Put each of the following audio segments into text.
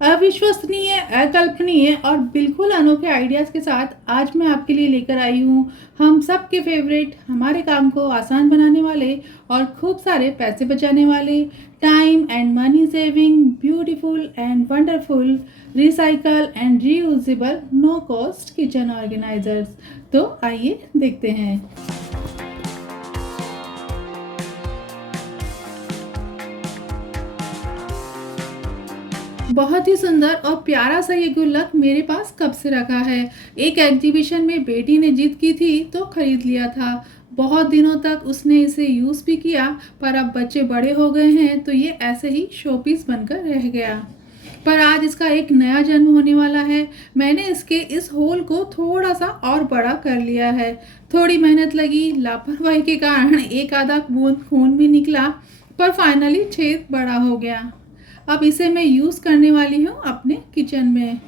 अविश्वसनीय, अकल्पनीय और बिल्कुल अनोखे आइडियाज़ के साथ आज मैं आपके लिए लेकर आई हूँ हम सबके फेवरेट, हमारे काम को आसान बनाने वाले और खूब सारे पैसे बचाने वाले, time and money saving, beautiful and wonderful, recycle and reusable, no cost kitchen organisers. तो आइए देखते हैं। बहुत ही सुंदर और प्यारा सा ये गुल्लक मेरे पास कब से रखा है। एक एग्जीबिशन में बेटी ने जिद की थी तो खरीद लिया था। बहुत दिनों तक उसने इसे यूज़ भी किया, पर अब बच्चे बड़े हो गए हैं तो ये ऐसे ही शोपीस बनकर रह गया। पर आज इसका एक नया जन्म होने वाला है। मैंने इसके इस होल को थोड़ा सा और बड़ा कर लिया है। थोड़ी मेहनत लगी, लापरवाही के कारण एक आधा बूंद खून भी निकला, पर फाइनली छेद बड़ा हो गया। अब इसे मैं यूज़ करने वाली हूँ अपने किचन में।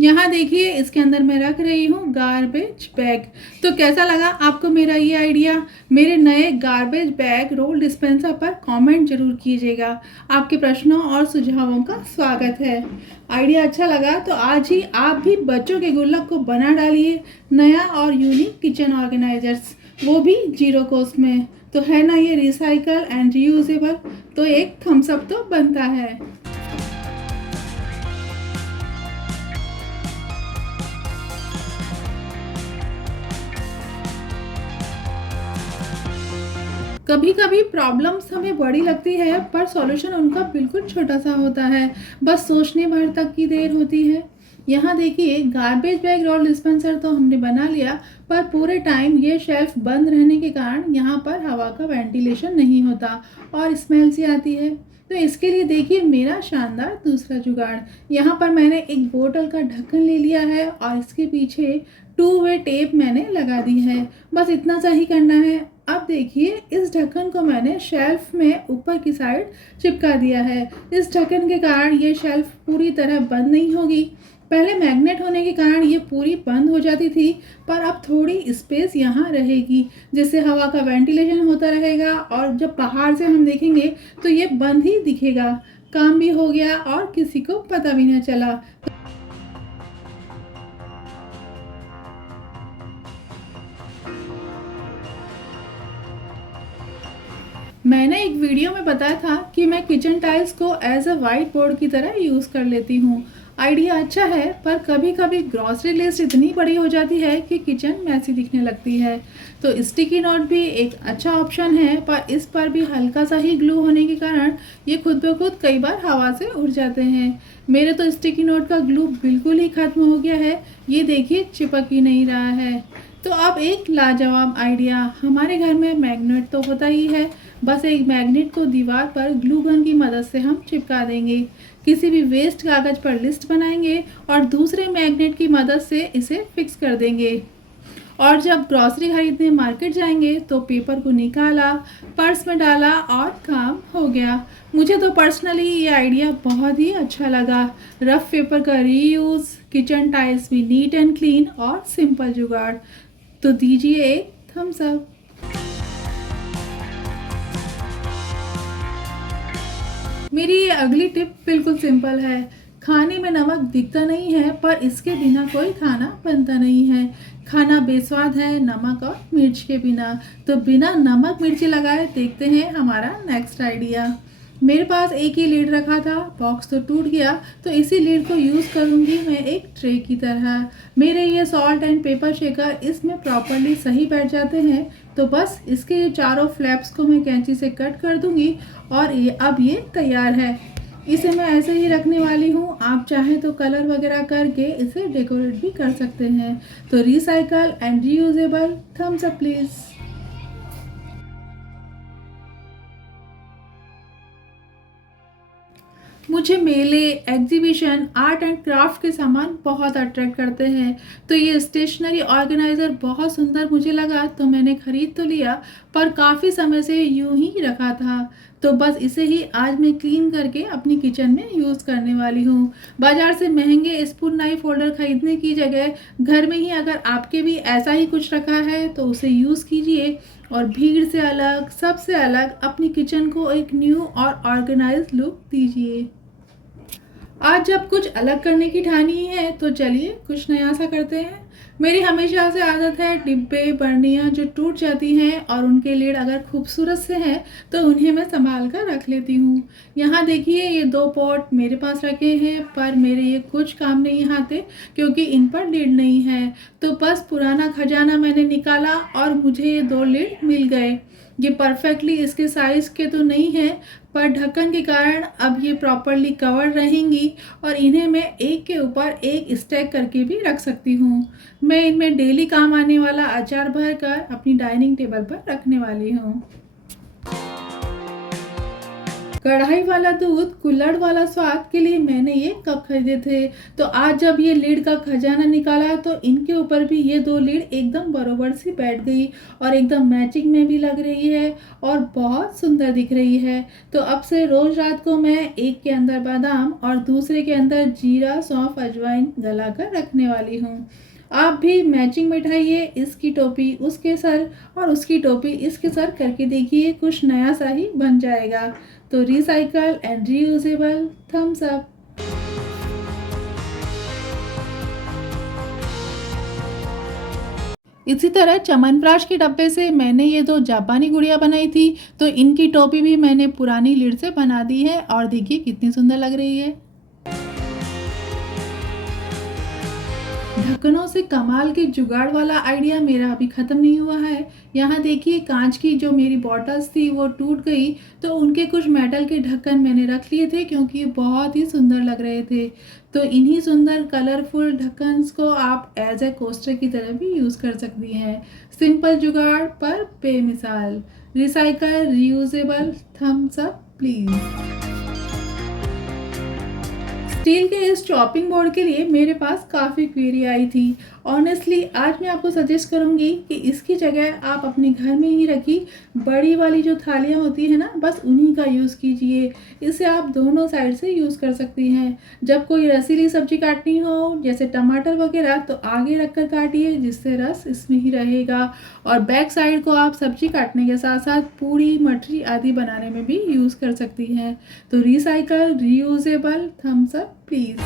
यहाँ देखिए, इसके अंदर मैं रख रही हूँ गार्बेज बैग। तो कैसा लगा आपको मेरा ये आइडिया? मेरे नए गार्बेज बैग रोल डिस्पेंसर पर कमेंट जरूर कीजिएगा। आपके प्रश्नों और सुझावों का स्वागत है। आइडिया अच्छा लगा तो आज ही आप भी बच्चों के गुल्लक को बना डालिए, नया और यूनिक किचन ऑर्गेनाइजर्स, वो भी जीरो कॉस्ट में। तो है ना ये रिसाइकल एंड रीयूजेबल, तो एक थम्स अप तो बनता है। कभी कभी प्रॉब्लम्स हमें बड़ी लगती है, पर सॉल्यूशन उनका बिल्कुल छोटा सा होता है। बस सोचने भर तक की देर होती है। यहाँ देखिए, गार्बेज बैग रोल डिस्पेंसर तो हमने बना लिया, पर पूरे टाइम ये शेल्फ बंद रहने के कारण यहाँ पर हवा का वेंटिलेशन नहीं होता और स्मेल सी आती है। तो इसके लिए देखिए मेरा शानदार दूसरा जुगाड़। यहाँ पर मैंने एक बोतल का ढक्कन ले लिया है और इसके पीछे टू वे टेप मैंने लगा दी है। बस इतना सा ही करना है। अब देखिए, इस ढक्कन को मैंने शेल्फ में ऊपर की साइड चिपका दिया है। इस ढक्कन के कारण ये शेल्फ पूरी तरह बंद नहीं होगी। पहले मैग्नेट होने के कारण ये पूरी बंद हो जाती थी, पर अब थोड़ी स्पेस यहाँ रहेगी, जिससे हवा का वेंटिलेशन होता रहेगा और जब बाहर से हम देखेंगे तो ये बंद ही दिखेगा। काम भी हो गया और किसी को पता भी न चला। मैंने एक वीडियो में बताया था कि मैं किचन टाइल्स को एज अ वाइट बोर्ड की तरह यूज़ कर लेती हूँ। आइडिया अच्छा है, पर कभी कभी ग्रॉसरी लिस्ट इतनी बड़ी हो जाती है कि किचन मैसी दिखने लगती है। तो स्टिकी नोट भी एक अच्छा ऑप्शन है, पर इस पर भी हल्का सा ही ग्लू होने के कारण ये खुद ब खुद कई बार हवा से उड़ जाते हैं। मेरे तो स्टिकी नोट का ग्लू बिल्कुल ही ख़त्म हो गया है। ये देखिए, चिपक ही नहीं रहा है। तो अब एक लाजवाब आइडिया। हमारे घर में मैग्नेट तो होता ही है। बस एक मैग्नेट को दीवार पर ग्लू गन की मदद से हम चिपका देंगे। किसी भी वेस्ट कागज पर लिस्ट बनाएंगे और दूसरे मैग्नेट की मदद से इसे फिक्स कर देंगे। और जब ग्रॉसरी खरीदने मार्केट जाएंगे तो पेपर को निकाला, पर्स में डाला और काम हो गया। मुझे तो पर्सनली ये आइडिया बहुत ही अच्छा लगा। रफ पेपर का रीयूज, किचन टाइल्स भी नीट एंड क्लीन और सिंपल जुगाड़। तो दीजिए एक थम्स अप। मेरी ये अगली टिप बिल्कुल सिंपल है। खाने में नमक दिखता नहीं है, पर इसके बिना कोई खाना बनता नहीं है। खाना बेस्वाद है नमक और मिर्च के बिना। तो बिना नमक मिर्ची लगाए देखते हैं हमारा नेक्स्ट आइडिया। मेरे पास एक ही लीड रखा था, बॉक्स तो टूट गया, तो इसी लीड को यूज़ करूँगी मैं एक ट्रे की तरह। मेरे ये सॉल्ट एंड पेपर शेकर इसमें प्रॉपरली सही बैठ जाते हैं। तो बस इसके ये चारों फ्लैप्स को मैं कैंची से कट कर दूंगी और ये तैयार है। इसे मैं ऐसे ही रखने वाली हूँ। आप चाहें तो कलर वगैरह करके इसे डेकोरेट भी कर सकते हैं। तो recycle and reusable, thumbs up please. मुझे मेले, एग्जीबिशन, आर्ट एंड क्राफ्ट के सामान बहुत अट्रैक्ट करते हैं। तो ये स्टेशनरी ऑर्गेनाइज़र बहुत सुंदर मुझे लगा, तो मैंने ख़रीद तो लिया, पर काफ़ी समय से यूं ही रखा था। तो बस इसे ही आज मैं क्लीन करके अपनी किचन में यूज़ करने वाली हूँ। बाज़ार से महंगे स्पून नाइफ होल्डर खरीदने की जगह घर में ही अगर आपके भी ऐसा ही कुछ रखा है तो उसे यूज़ कीजिए और भीड़ से अलग, सबसे अलग अपनी किचन को एक न्यू और ऑर्गेनाइज्ड लुक दीजिए। आज जब कुछ अलग करने की ठानी है तो चलिए कुछ नया सा करते हैं। मेरी हमेशा से आदत है डिब्बे बर्नियाँ जो टूट जाती हैं और उनके लीड अगर खूबसूरत से हैं तो उन्हें मैं संभाल कर रख लेती हूँ। यहाँ देखिए ये 2 पॉट मेरे पास रखे हैं पर मेरे ये कुछ काम नहीं आते क्योंकि इन पर लीड नहीं है। तो बस पुराना खजाना मैंने निकाला और मुझे ये 2 लीड मिल गए। ये परफेक्टली इसके साइज़ के तो नहीं है पर ढक्कन के कारण अब ये प्रॉपरली कवर रहेंगी और इन्हें मैं एक के ऊपर एक स्टैक करके भी रख सकती हूँ। मैं इनमें डेली काम आने वाला अचार भर कर अपनी डाइनिंग टेबल पर रखने वाली हूँ। कढ़ाई वाला दूध कुल्हड़ वाला स्वाद के लिए मैंने ये कप खरीदे थे। तो आज जब ये लीड का खजाना निकाला तो इनके ऊपर भी ये 2 लीड एकदम बरोबर सी बैठ गई और एकदम मैचिंग में भी लग रही है और बहुत सुंदर दिख रही है। तो अब से रोज रात को मैं एक के अंदर बादाम और दूसरे के अंदर जीरा सौंफ अजवाइन गला कर रखने वाली हूँ। आप भी मैचिंग बैठाइए, इसकी टोपी उसके सर और उसकी टोपी इसके सर करके देखिए, कुछ नया सा ही बन जाएगा। तो recycle and reusable thumbs up. इसी तरह च्यवनप्राश के डब्बे से मैंने ये 2 जापानी गुड़िया बनाई थी। तो इनकी टोपी भी मैंने पुरानी लीड से बना दी है और देखिए कितनी सुंदर लग रही है। ढक्कनों से कमाल के जुगाड़ वाला आइडिया मेरा अभी ख़त्म नहीं हुआ है। यहाँ देखिए कांच की जो मेरी बॉटल्स थी वो टूट गई तो उनके कुछ मेटल के ढक्कन मैंने रख लिए थे क्योंकि ये बहुत ही सुंदर लग रहे थे। तो इन्हीं सुंदर कलरफुल ढक्कन्स को आप एज ए कोस्टर की तरह भी यूज़ कर सकती हैं। सिंपल जुगाड़ पर बेमिसाल। Recycle reusable thumbs up please. Steel के इस चॉपिंग बोर्ड के लिए मेरे पास काफ़ी क्वेरी आई थी। ऑनेस्टली आज मैं आपको सजेस्ट करूंगी कि इसकी जगह आप अपने घर में ही रखी बड़ी वाली जो थालियाँ होती है ना, बस उन्हीं का यूज़ कीजिए। इसे आप दोनों साइड से यूज़ कर सकती हैं। जब कोई रसीली सब्जी काटनी हो जैसे टमाटर वगैरह तो आगे रख कर काटिए जिससे रस इसमें ही रहेगा और बैक साइड को आप सब्जी काटने के साथ साथ पूड़ी मटरी आदि बनाने में भी यूज़ कर सकती हैं। तो recycle reusable thumbs up please.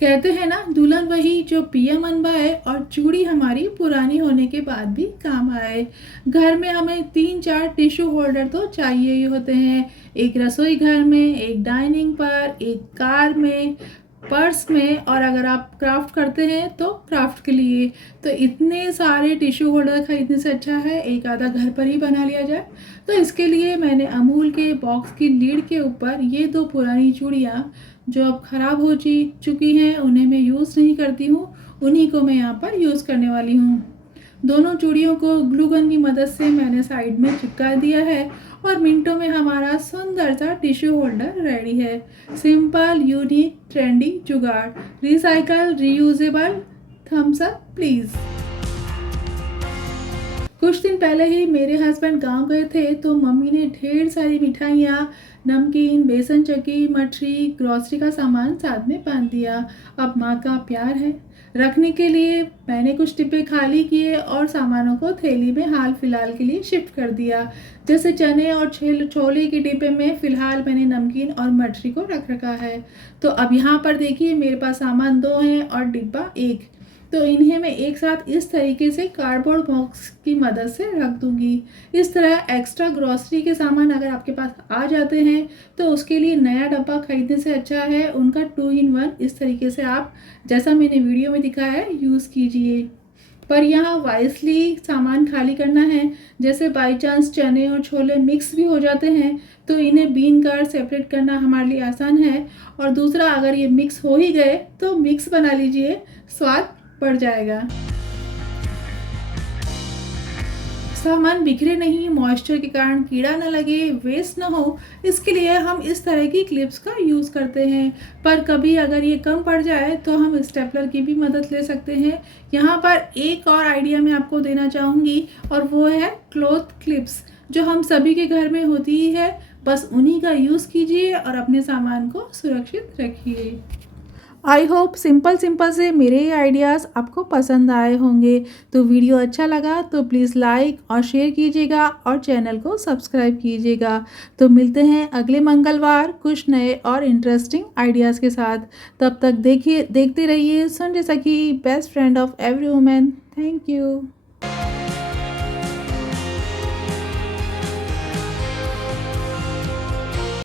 कहते हैं ना दुल्हन वही जो पिया मन भाए और चूड़ी हमारी पुरानी होने के बाद भी काम आए। घर में हमें 3-4 टिश्यू होल्डर तो चाहिए ही होते हैं। एक रसोई घर में, एक डाइनिंग पर, एक कार में, पर्स में और अगर आप क्राफ्ट करते हैं तो क्राफ्ट के लिए। तो इतने सारे टिश्यू होल्डर खरीदने से अच्छा है एक आधा घर पर ही बना लिया जाए। तो इसके लिए मैंने अमूल के बॉक्स की लीड के ऊपर ये 2 पुरानी चूड़ियाँ जो अब ख़राब हो चुकी हैं, उन्हें मैं यूज़ नहीं करती हूँ, उन्हीं को मैं यहाँ पर यूज़ करने वाली हूँ। दोनों चूड़ियों को ग्लू गन की मदद से मैंने साइड में चिपका दिया है और मिनटों में हमारा सुंदर सा टिश्यू होल्डर रेडी है। सिंपल यूनिक ट्रेंडी जुगाड़। Recycle reusable thumbs up please. कुछ दिन पहले ही मेरे हस्बैंड गांव गए थे तो मम्मी ने ढेर सारी मिठाइयाँ, नमकीन, बेसन चक्की, मठरी, ग्रॉसरी का सामान साथ में बांध दिया। अब माँ का प्यार है। रखने के लिए मैंने कुछ डिब्बे खाली किए और सामानों को थैली में हाल फिलहाल के लिए शिफ्ट कर दिया। जैसे चने और छोले के डिब्बे में फ़िलहाल मैंने नमकीन और मठरी को रख रखा है। तो अब यहाँ पर देखिए मेरे पास सामान 2 हैं और डिब्बा 1। तो इन्हें मैं एक साथ इस तरीके से कार्डबोर्ड बॉक्स की मदद से रख दूंगी। इस तरह एक्स्ट्रा ग्रॉसरी के सामान अगर आपके पास आ जाते हैं तो उसके लिए नया डब्बा खरीदने से अच्छा है उनका 2 in 1 इस तरीके से आप जैसा मैंने वीडियो में दिखाया है यूज़ कीजिए। पर यहाँ वाइसली सामान खाली करना है। जैसे बाई चांस चने और छोले मिक्स भी हो जाते हैं तो इन्हें बीन कर सेपरेट करना हमारे लिए आसान है। और दूसरा अगर ये मिक्स हो ही गए तो मिक्स बना लीजिए, स्वाद बढ़ जाएगा। सामान बिखरे नहीं, मॉइस्चर के कारण कीड़ा न लगे, वेस्ट ना हो, इसके लिए हम इस तरह की क्लिप्स का यूज़ करते हैं। पर कभी अगर ये कम पड़ जाए तो हम स्टेपलर की भी मदद ले सकते हैं। यहाँ पर एक और आइडिया मैं आपको देना चाहूँगी और वो है क्लॉथ क्लिप्स, जो हम सभी के घर में होती ही है। बस उन्हीं का यूज़ कीजिए और अपने सामान को सुरक्षित रखिए। आई होप सिंपल सिंपल से मेरे ये आइडियाज़ आपको पसंद आए होंगे। तो वीडियो अच्छा लगा तो प्लीज़ लाइक और शेयर कीजिएगा और चैनल को सब्सक्राइब कीजिएगा। तो मिलते हैं अगले मंगलवार कुछ नए और इंटरेस्टिंग आइडियाज़ के साथ। तब तक देखते रहिए संजय सखी, best friend of every women. Thank you.